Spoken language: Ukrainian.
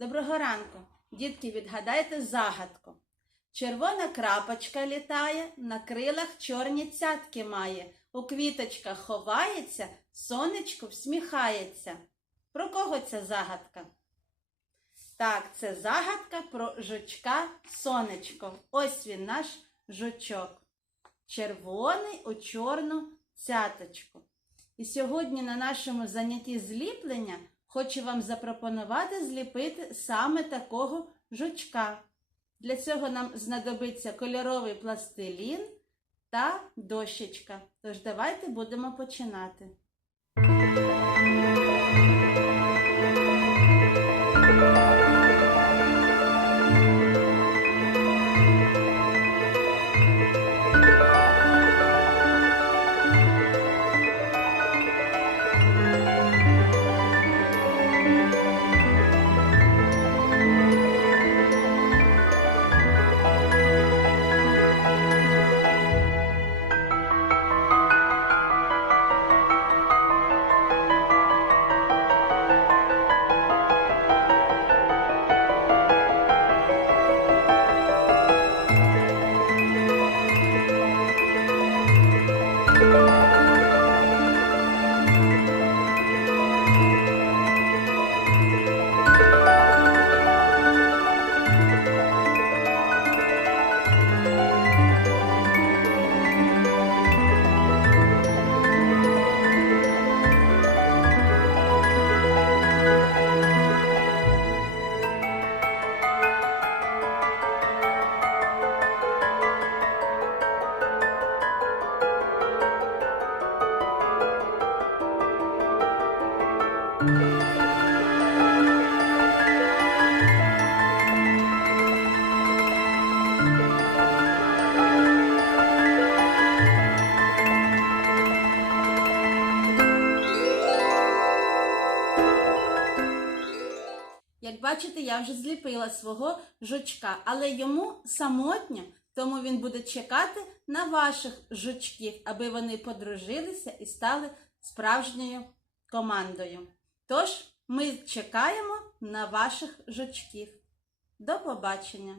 Доброго ранку, дітки, відгадайте загадку. Червона крапочка літає, на крилах чорні цятки має, у квіточках ховається, сонечко всміхається. Про кого ця загадка? Так, це загадка про жучка сонечко. Ось він наш жучок. Червоний у чорну цяточку. І сьогодні на нашому занятті зліплення. Хочу вам запропонувати зліпити саме такого жучка. Для цього нам знадобиться кольоровий пластилін та дощечка. Тож, давайте будемо починати. Як бачите, я вже зліпила свого жучка, але йому самотньо, тому він буде чекати на ваших жучків, аби вони подружилися і стали справжньою командою. Тож ми чекаємо на ваших жучків. До побачення!